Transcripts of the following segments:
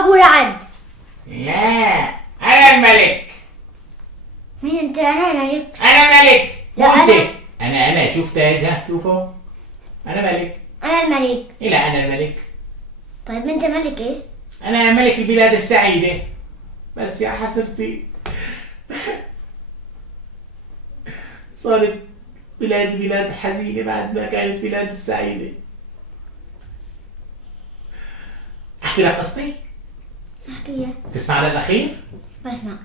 أبو رعد. لا، أنا الملك. مين أنت؟ أنا الملك. أنا ملك. لا أنا شوف تاجها، شوفه. أنا ملك. أنا الملك. لا، أنا الملك. طيب أنت ملك إيش؟ أنا ملك البلاد السعيدة. بس يا حسرتي صارت بلادي بلاد حزينة بعد ما كانت بلاد السعيدة. أحكي لك قصتي؟ احكيها. تسمع للأخير؟ بسمع.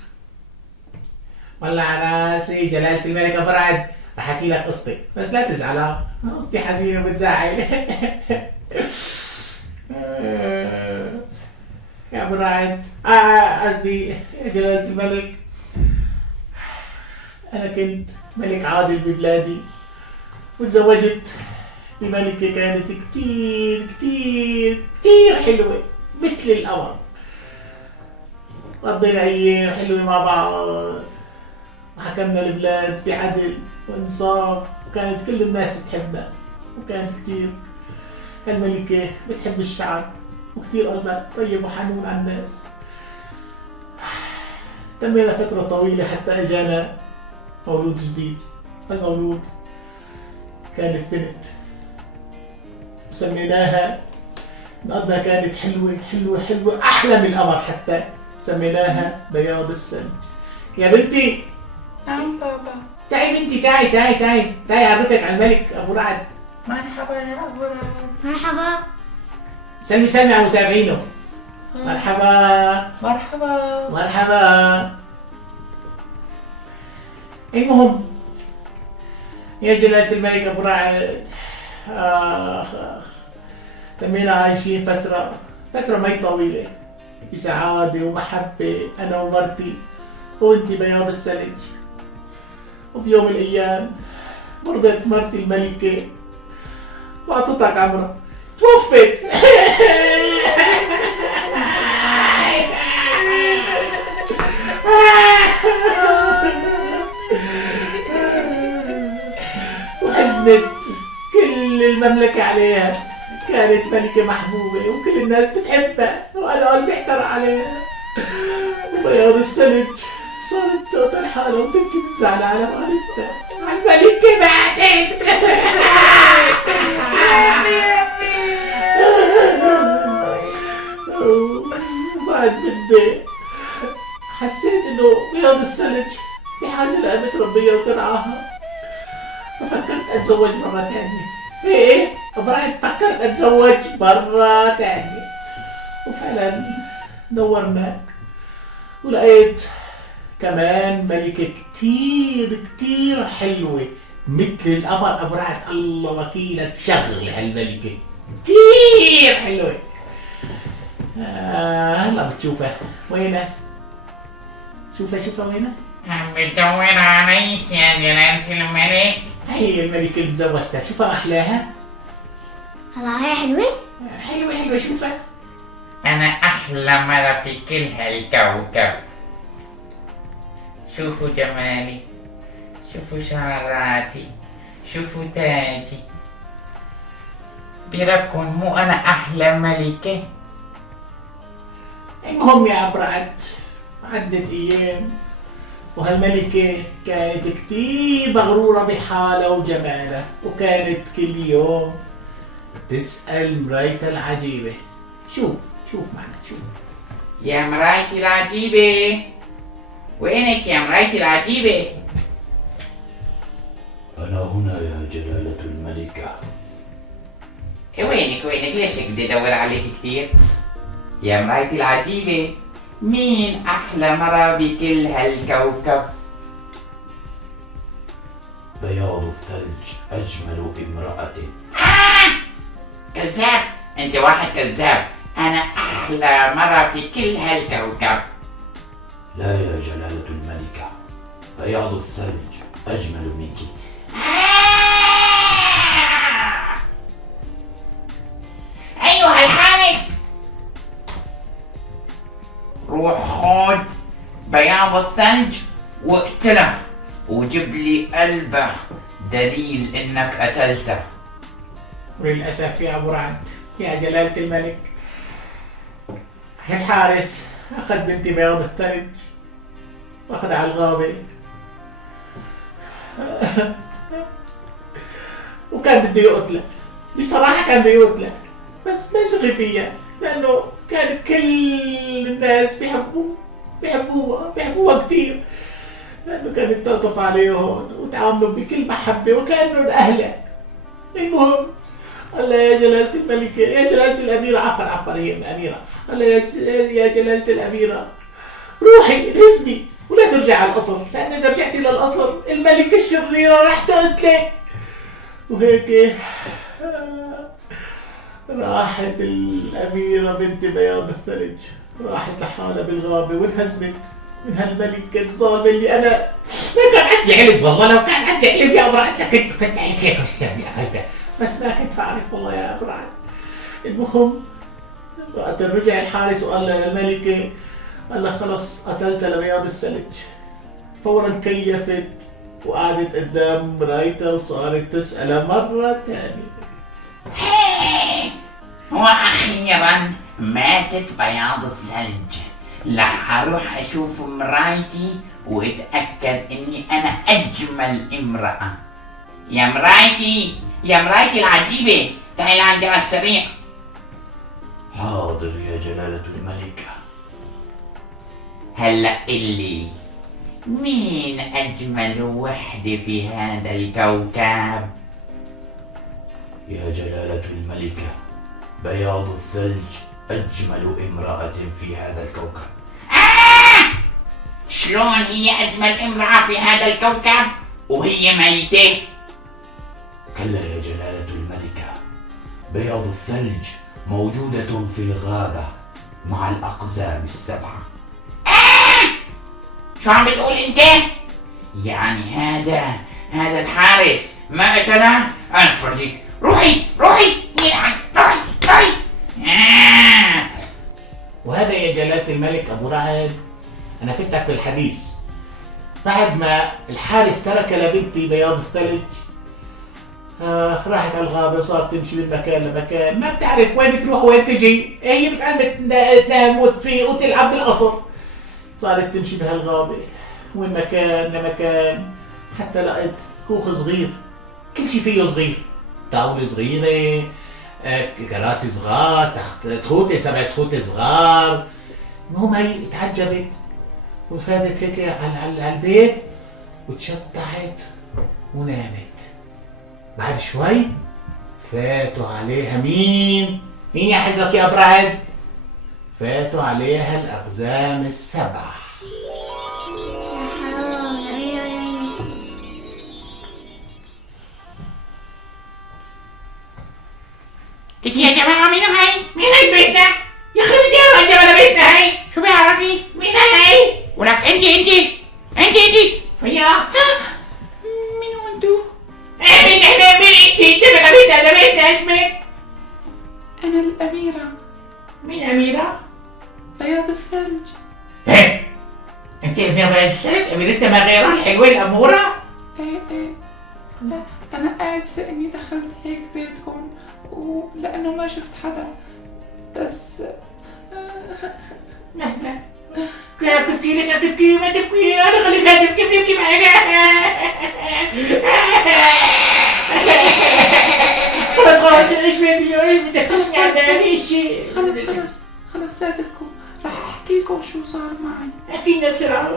والله على راسي جلالة الملك أبو رعد، رح أحكي لك قصتي، بس لا تزعل، قصتي حزينة وبتزعل. يا أبو رعد، قصدي يا جلالة الملك، أنا كنت ملك عادل ببلادي، وتزوجت بملكة كانت كتير كتير كتير حلوة مثل القمر. قضينا أيام حلوة مع بعض، وحكمنا البلاد بعدل وإنصاف، وكانت كل الناس تحبنا، وكانت كتير هالملكة بتحب الشعب، وكتير قلبها طيب وحنون على الناس. تمينا فترة طويلة حتى اجانا مولود جديد. المولود كانت بنت، وسميناها من قد ما كانت حلوة حلوة حلوة أحلى من القمر، حتى سميناها بياض الثلج. يا بنتي. نعم بابا. تعي بنتي، تعي أعرفك على الملك أبو رعد. مرحبا يا أبو رعد. مرحبا. سلمي على متابعينه. مرحبا مرحبا. مرحبا. المهم يا جلالة الملك أبو رعد، تمينا عايشين فترة مي طويلة بسعادة ومحبة، أنا ومرتي وأنت بياض الثلج. وفي يوم من الأيام مرضت مرتي الملكة وأعطتك عمرها، توفت. وحزنت كل المملكة عليها، كانت ملكة محبوبة وكل الناس بتحبها، وأنا قلبي احترق عليها. وبياض الثلج صارت تقطع حالها وتبكي من زعل على والدتها، على الملكة ماتت. بعد بدي حسيت انه بياض الثلج بحاجة لأم تربيها وترعاها، ففكرت اتزوج مرة تانية. ايه أبو رعد، فكرت اتزوج مرة تانية، وفعلا دورنا ولقيت كمان ملكة كتير كتير حلوة مثل القمر. أبو رعد الله وكيلك شغل هالملكة كتير حلوة. هلا بتشوفها وينها؟ شوفها وينها؟ عم بتدور علي يا جلالة الملك؟ هي الملكة اللي تزوجتها، شوفها أحلاها. هلا هي حلوة؟ حلوة شوفها. أنا أحلى مرة في كل هالكوكب. شوفوا جمالي، شوفوا شعراتي، شوفوا تاجي. بربكم مو أنا أحلى ملكة؟ المهم يا أبو رعد، عدت أيام وهالملكة كانت كتير مغرورة بحالها وجمالها، وكانت كل يوم تسأل مرايتها العجيبة. شوف معنا، شوف. يا مرايتي العجيبة، وينك يا مرايتي العجيبة؟ أنا هنا يا جلالة الملكة. وينك ليش بدي أدور عليك كتير؟ يا مرايتي العجيبة، مين أحلى مرة بكل هالكوكب؟ بياض الثلج أجمل امرأة. كذاب، أنت واحد كذاب. أنا أحلى مرة في كل هالكوكب. لا يا جلالة الملكة، بياض الثلج أجمل منك. أيها الحارس، روح خذ بياض الثلج واقتله وجيب لي قلبه دليل انك قتلته. وللأسف يا أبو رعد يا جلالة الملك، الحارس أخذ بنتي بياض الثلج وأخذها على الغابة، وكان بده يقتلها. بصراحة كان بده يقتلها بس ما سقي فيها، لأنه كانت كل الناس بيحبوها كثير، لأنه كانت تعطف عليهم وتعاملوا بكل محبة وكأنهم أهلها. المهم قال لها يا جلالة الملكة، يا جلالة الأميرة، عفوا هي الأميرة، قال لها يا جلالة الأميرة روحي انهزمي ولا ترجع على القصر، لأن إذا رجعتي للقصر الملكة الشريرة راح تقتلك. وهيك راحت الأميرة بنت بياض الثلج، راحت لحالها بالغابة وانهزمت من هالملكة الظالمة اللي أنا ما كان عندي علم. والله لو كان عندي علم يا أبو رعد كنت هيك مستني أخذها، بس ما كنت أعرف والله يا أبو رعد. المهم وقت رجع الحارس وقال للملكة، قال لها خلص قتلتها لبياض الثلج. فورا كيفت وقعدت قدام مرايتها وصارت تسألها مرة ثانية. وأخيرا ماتت بياض الثلج. رح أروح أشوف مرايتي وأتأكد إني أنا أجمل امرأة. يا مرايتي العجيبة، تعالي عندي على السريع. حاضر يا جلالة الملكة. هلأ قلي، مين أجمل وحدة في هذا الكوكب؟ يا جلالة الملكة، بياض الثلج أجمل امرأة في هذا الكوكب. شلون هي أجمل امرأة في هذا الكوكب وهي ميتة؟ كلا يا جلالة الملكة، بياض الثلج موجودة في الغابة مع الأقزام السبعة. شو عم بتقول انت؟ يعني هذا الحارس ما قتلها؟ انا بفرجيك. روحي وهذا يا جلالة الملك أبو رعد أنا فتك بالحديث. بعد ما الحارس ترك لبنتي بياض الثلج، راحت على الغابة وصارت تمشي من مكان لمكان، ما بتعرف وين تروح وين تجي، هي بتعلم تنام وتلعب بالقصر. صارت تمشي بهالغابة وين مكان لمكان حتى لقيت كوخ صغير، كل شيء فيه صغير، طاولة صغيرة، كراسي صغار، تخوتة 7 تخوتة صغار. المهم هي اتعجبت وفادت هيك على البيت وتشطحت ونامت. بعد شوي فاتوا عليها مين يا حزرك يا برعد؟ فاتوا عليها الأقزام السبعة. يا جماعة مين هاي بيتنا؟ يخرب يا جماعة بيتنا هاي. شو بيعرفي؟ مين هاي؟ ولك انت فيا مين هو انتو؟ مين احنا؟ مين انت بلا بيتنا ايش بك؟ انا الأميرة. مين أميرة؟ بياض الثلج. ايه انت أميرة بياض الثلج؟ أميرتنا ما غيرها الحلوة الأمورة؟ ايه انا آسفة اني دخلت هيك بيتكم ولأنه ما شفت حدا، بس لا تبكي لا تبكي ما تبكي، أنا خليتها تبكي معي. خلاص ايش بدك خلص لا تبكوا، راح احكي لكم شو صار معي. احكي لنا بسرعة،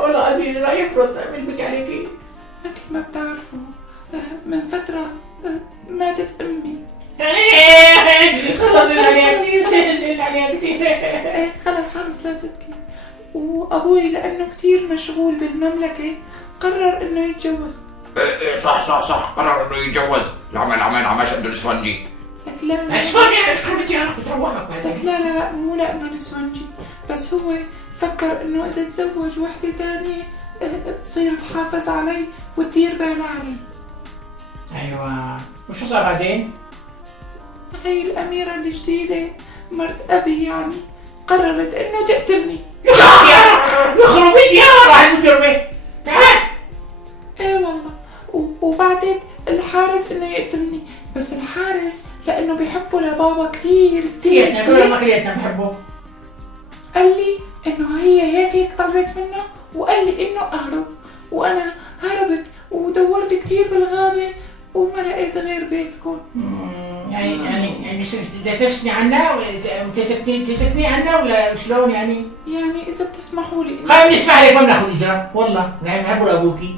والله قلبي راح يفرط بالبكي عليكي. مثل ما بتعرفوا من فترة ماتت أمي. خلص لا تبكي. وأبوي لأنه كتير مشغول بالمملكة قرر إنه يتجوز. ايه صح قرر انه يتجوز. العمل عمل شد الاسفنجي. لك لا مو لأنه نسوانجي، بس هو فكر إنه إذا تزوج وحدة تانية تصير تحافظ علي وتدير بالها علي. ايوه وشو صار بعدين؟ هي الأميرة الجديدة مرت أبي يعني قررت إنه تقتلني. يخرب بيت يا راح المجرمة. تعال. ايه والله. وبعدين الحارس إنه يقتلني، بس الحارس لأنه بيحبه لبابا كتير. احنا كلنا كلياتنا بنحبه. قال لي انه هي هيك طلبت منه، وقال لي انه اهرب، وانا هربت ودورت كتير بالغابة وما لقيت غير بيتكم. يعني بدها تفسني عنا تسكني عنا ولا شلون يعني؟ يعني اذا بتسمحوا لي خلينا نسمع لك، ما بناخذ اجره والله، نحن بنحبه لابوكي،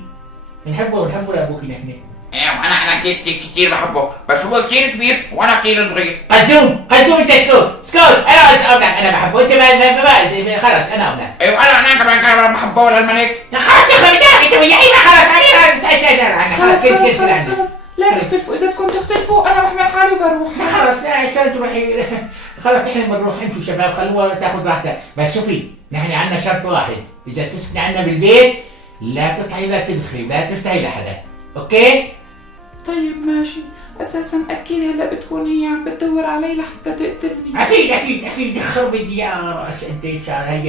بنحبه لابوكي نحن. ايه انا كتير بحبه، بس هو كتير كبير وانا كتير صغير. قزوم انت اسكت انا بحبه، انت ما خلص انا هناك. ايوه انا كمان بحبه للملك. خلاص يا اخي بتعرف انت وياي، خلص لا تختلفوا، اذا بدكم تختلفوا انا بحمل حالي وبروح. خلص عشان تروحي، خلص نحن بنروح، انتوا شباب خلوها تاخذ راحتها، بس شوفي نحن عندنا شرط واحد، اذا تسكني عندنا بالبيت لا تطلعي لا تدخلي لا تفتحي لحدا، اوكي؟ طيب ماشي، اساسا اكيد هلا بتكون هي عم بتدور علي لحتى تقتلني. اكيد خربي ديار انت هي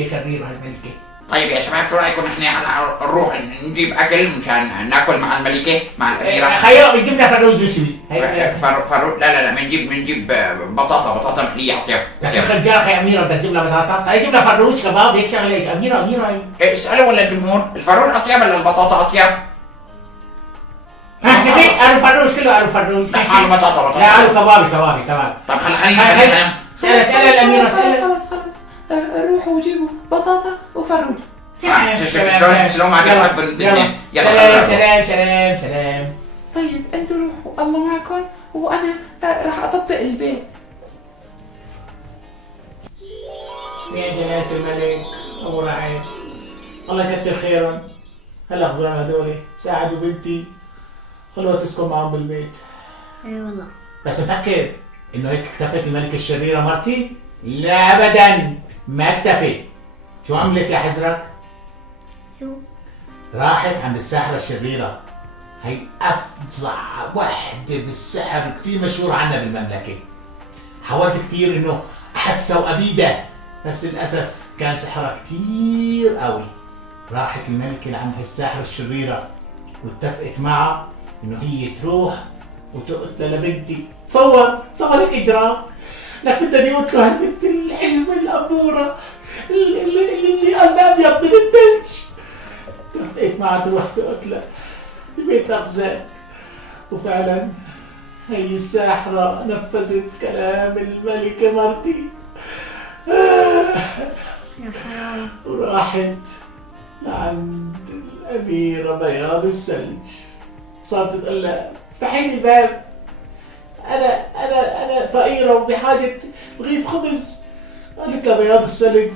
شريره الملكه. طيب يا شباب شو رايكم نحن نروح نجيب اكل مشان ناكل مع الملكه مع الاميره؟ خيو بنجيب لها فروج بشوي. فروج لا بنجيب بطاطا مقليه اطيب. خرجال يا اميره بدها تجيب لها بطاطا، هي جيب لها فروج كباب هيك شغله. اميره اسالوا ولا الجمهور الفروج اطيب ولا البطاطا اطيب؟ قالوا فروج كله قالوا فروج. لا قالوا بطاطا. لا قالوا كبابي. طب خلينا سأل الاميره. خلص روحوا وجيبوا بطاطا وفروج. شلون ما تحبوا الاثنين. يلا سلام. طيب انتوا روحوا الله معكم، وانا راح اطبق البيت. يا جلالة الملك ابو رعد، الله يكثر خيرهم، هالاقزام هذول ساعدوا بنتي خلوها تسكن معهم بالبيت. اي والله. بس افكر انه هيك اكتفت الملكة الشريرة مرتي؟ لا ابدا ما اكتفت. شو عملت يا حزرك؟ شو؟ راحت عند الساحرة الشريرة، هي افظع وحدة بالسحر كتير مشهور عنا بالمملكة. حاولت كتير انه احبسها وابيدها، بس للاسف كان سحرها كتير قوي. راحت الملكة لعند هالساحرة الشريرة واتفقت معها انه هي تروح وتقتل لبنتي. تصور هيك اجرام، لك بدهم يقتلوا هالبنت الحلوة الأمورة اللي قلبها ابيض من الثلج. اتفقت معها تروح تقتلها ببيت الاقزام، وفعلا هي الساحرة نفذت كلام الملكة مرتي. يا حرام. وراحت لعند الأميرة بياض الثلج، صارت تقول لها افتحي لي الباب، أنا فقيرة وبحاجة رغيف خبز. قالت لها بياض الثلج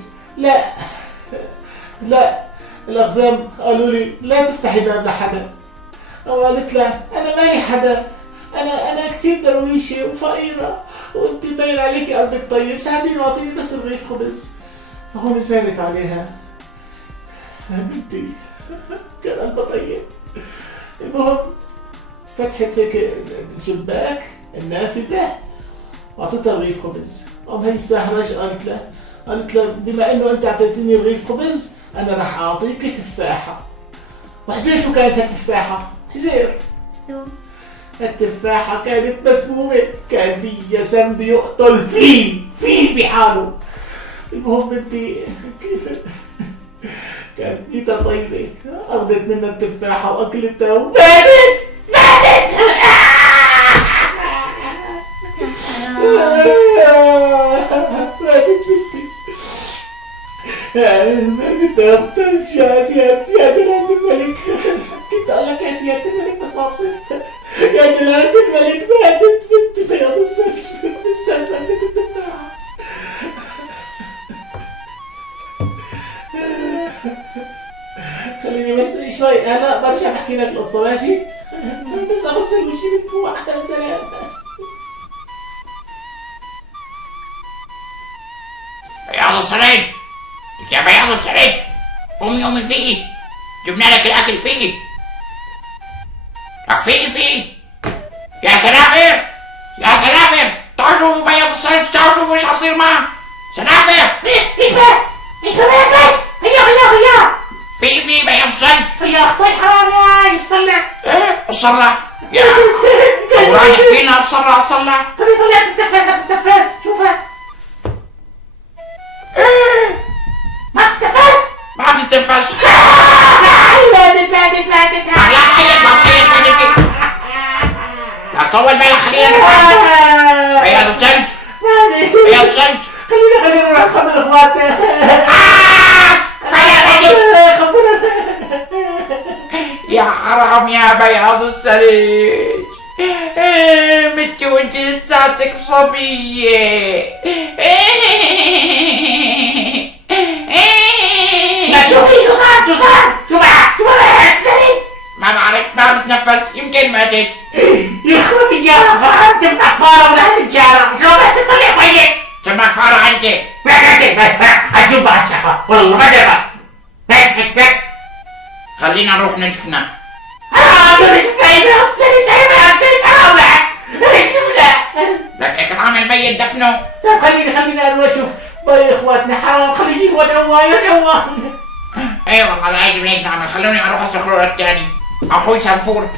لا الأقزام قالوا لي لا تفتحي باب لحدا. وقالت لها أنا مالي حدا، أنا كتير درويشة وفقيرة وأنت باين عليكي قلبك طيب، ساعديني واعطيني بس رغيف خبز. فهون سالت عليها بنتي كان قلبها طيب. المهم فتحت هيك الشباك النافذة وأعطتها رغيف خبز. هي الساحرة ايش قالت لها؟ قالت لها بما إنه أنت أعطيتني رغيف خبز أنا رح أعطيك تفاحة. وحزير شو كانت هالتفاحة؟ حزير شو؟ التفاحة كانت مسمومة، كان فيها سم بيقتل فيل بحاله. المهم بنتي كانت نيتها طيبة، أخذت منها التفاحة وأكلتها وماتت. ماتت بنتي، ماتت بثلج يا جلالة الملك. كنت أقول لك يا سيادة الملك بس ما بصيت. يا جلالة الملك ماتت بنتي بياض الثلج بالسلب ماتت التفاحة. خليني بس شوي هلا برجع بحكي لك القصة ماشي؟ بس أغسل وشي بدموع. سلام. بياض الثلج يا بياض الثلج، قومي فيقي، جبنا لك الاكل فيقي. لك فيقي يا سنافر تعالوا شوفوا بياض الثلج، تعالوا شوفوا ايش حصير معه. سنافر هيا في بياض الثلج. هيا اخوي حرام يا يصلع. ايه الصلع يا ابو راح يحكي لنا الصلع. طلعت التفاس شوفها. تنفس. ماتت. لا تحيط لا طول بالك، خلينا نفهم. بياض الثلج بياض الثلج. خلينا نروح نخبر اخواتنا. يا حرام يا بياض الثلج، مت وانت لساتك صبية. لا تشوفي شو صار شو بقى الثلج. ما بعرف، ما بتنفس، يمكن ماتت. يخرب الجارة، تبقى كفارة ولا الجارة، شو ما تطلع ميت. تمك فارغ انت. أجيب بقى الشقة والله ما جرب. خلينا نروح ندفنه. لك اكرام الميت دفنه. طيب خلينا نروح نشوف باقي اخواتنا، حرام خليجي ودوا. اي والله لا يجب ليك نعمل. خلوني اروح الصخور الثاني. اخوي سنفور.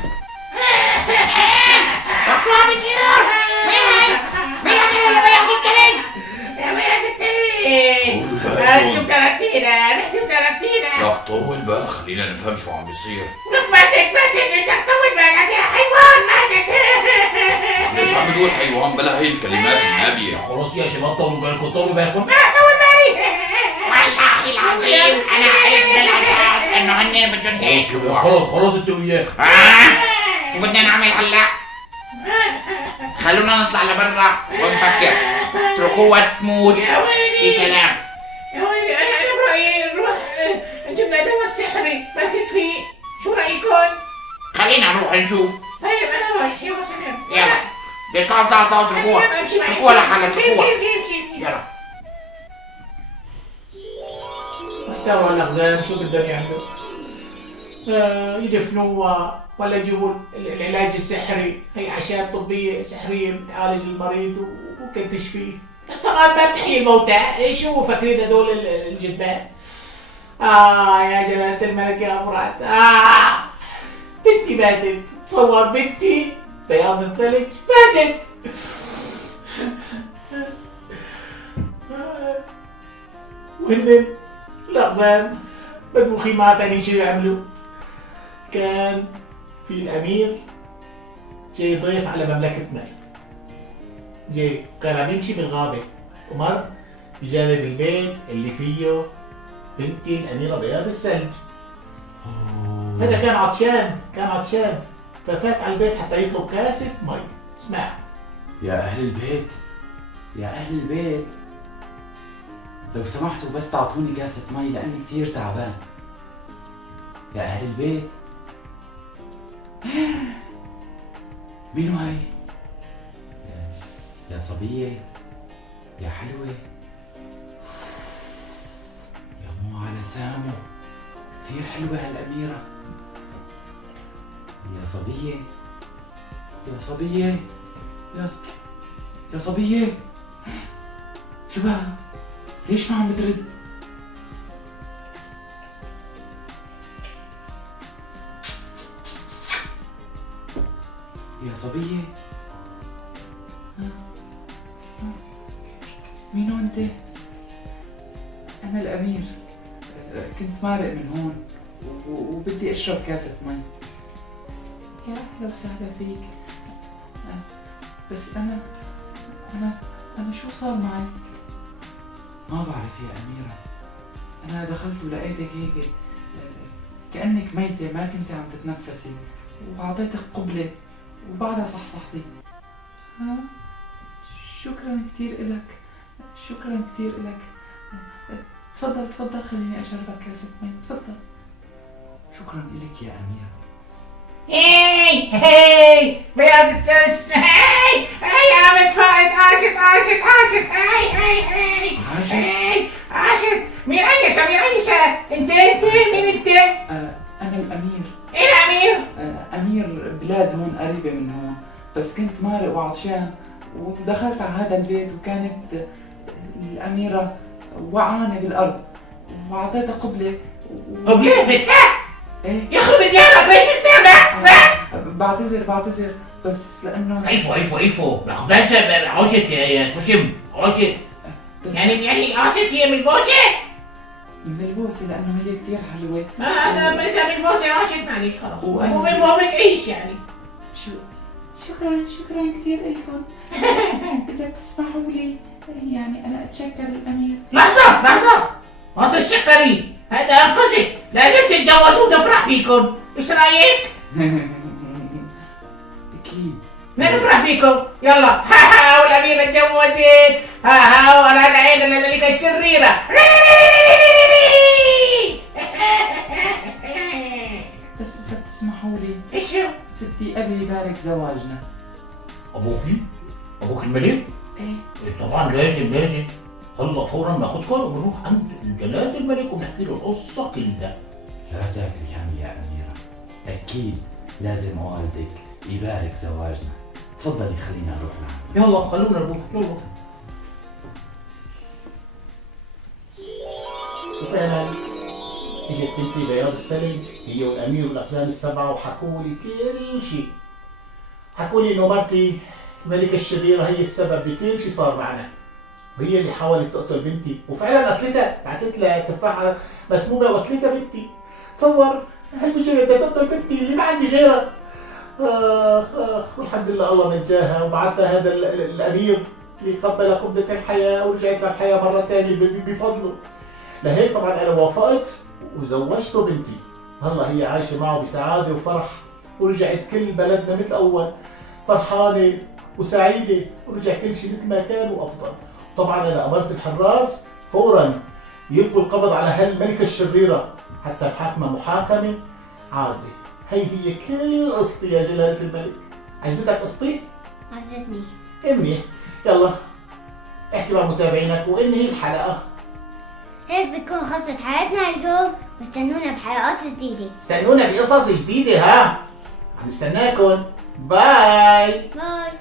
لك شو عم بيصير؟ مين هذا اللي بياخذ الثلج؟ يا بياض الثلج، نحجب ترتينا. لا طول بالك، خلينا نفهم شو عم بيصير. ماتت انت طول بالك يا حيوان، ماتت. ليش عم بتقول حيوان بلا هي الكلمات النابية؟ خلاص يا شباب طولوا بالكم. طول بالي. والله العظيم انا عرفت بالاساس انه هن بدهم يعيشوا. خلاص انت وياك. شو بدنا نعمل هلا؟ خلونا نطلع لبرا ونفكر. اتركوها تموت في سلام. يا ويلي، انا برأيي نروح نجيب لها دواء السحري، باكد فيه. شو رأيكم؟ خلينا نروح نشوف. طيب انا رايح، يلا سلام. يلا تعالوا اتركوها لحالها، اتركوها. يلا. محتوى الاقزام شو بدهم يعملوا؟ يدفنوها ولا يجيبوا العلاج السحري؟ هي اعشاب طبيه سحريه بتعالج المريض وممكن تشفيه، بس طبعا ما بتحيي الموتى. شو فاكرين هدول الجدبان؟ يا جلالة الملك يا ابو راد، بنتي ماتت. تصور بنتي بياض الثلج ماتت. وهن الاقزام مدبوخين مع تاني. شو يعملوا؟ كان في الامير جاي ضيف على مملكتنا، كان عم يمشي بالغابة ومر بجانب البيت اللي فيه بنتي الأميرة بياض الثلج. هذا كان عطشان ففات على البيت حتى يطلب كاسة مي. اسمع يا أهل البيت، لو سمحتوا بس تعطوني كاسة مي لأني كتير تعبان. يا أهل البيت. مينو هاي؟ يا صبية، يا حلوة، يا مو على سامو، كتير حلوة هالأميرة. يا صبية، يا صبية، شو بقى؟ ليش ما عم بترد؟ يا صبية، مينو انت؟ انا الامير، كنت مارق من هون وبدي اشرب كاسة مي. يا اهلا وسهلا فيك، بس انا شو صار معي؟ ما بعرف يا اميرة، انا دخلت ولقيتك هيك كأنك ميتة، ما كنت عم تتنفسي، وعطيتك قبلة وبعدها صحصحتي. شكرا كتير إلك. تفضل خليني أشربك كاسة مي، تفضل. شكرا إلك يا أميرة. هاي بياض الثلج، هاي قامت فاقت. عاشت. مين عايشة؟ انت مين انت؟ أنا الأمير. ايه الامير؟ أمير بلاد هون قريبة من هون، بس كنت مارق وعطشان ودخلت على هذا البيت وكانت الأميرة وقعانة بالأرض وعطيتها قبلة قبلة مستاء؟ ايه يخرب ديانك، ليش مستاء؟ بعتذر بس لأنه عيفو عوشت يا تشم، عوشت. بس يعني عوشت هي من بوشة؟ من البوسة لأنه هي كتير حلوة. إذا بالبوسة عاشت معلش خلاص. وأنا- المهم تعيش يعني. شكرا كتير إلكم. إذا تسمحوا لي يعني أنا أتشكر الأمير. لحظة ما تشكري، هذا أنقذك، لازم تتجوزوا ونفرح فيكم، إيش رأيك؟ أكيد. نفرح فيكم، يلا ها والأميرة اتجوزت، ها ولا العين الملكة الشريرة. بس إذا بتسمحوا لي إيش شو؟ بدي أبي يبارك زواجنا. أبوك الملك؟ إيه طبعا لازم هلا فورا ناخدكم ونروح عند جلالة الملك ونحكي له القصة كلها. لا تاكلي هم يا أميرة، أكيد لازم والدك يبارك زواجنا. تفضلي خلينا نروح معه. يلا خلونا نروح يلا. مثلا اجت بنتي بياض الثلج هي والامير والاقزام السبعه وحكوا لي كل شيء. حكوا لي انه مرتي الملكه الشريره هي السبب بكل شيء صار معنا، وهي اللي حاولت تقتل بنتي وفعلا قتلتها، بعثت لها تفاحه مسمومه وقتلتها بنتي. تصور هالمجرمه بدها تقتل بنتي اللي ما عندي غيرها. والحمد لله الله نجاها وبعث لها هذا الامير اللي قبل قبلة الحياه ورجعت للحياه مره ثانيه بفضله. لهيك طبعا انا وافقت وزوجته بنتي. هلا هي عايشه معه بسعاده وفرح، ورجعت كل بلدنا مثل اول فرحانه وسعيده، ورجع كل شيء مثل ما كان وافضل. طبعا انا امرت الحراس فورا يلقوا القبض على هالملكه الشريره حتى الحاكمه محاكمه عادله. هي كل قصتي يا جلاله الملك. عجبتك قصتي؟ عجبتني. منيح. يلا احكي مع متابعينك وانهي الحلقه. هيك بتكون خلصت حلقتنا اليوم، واستنونا بحلقات جديدة. استنونا بقصص جديده. ها عم نستناكم. باي. باي.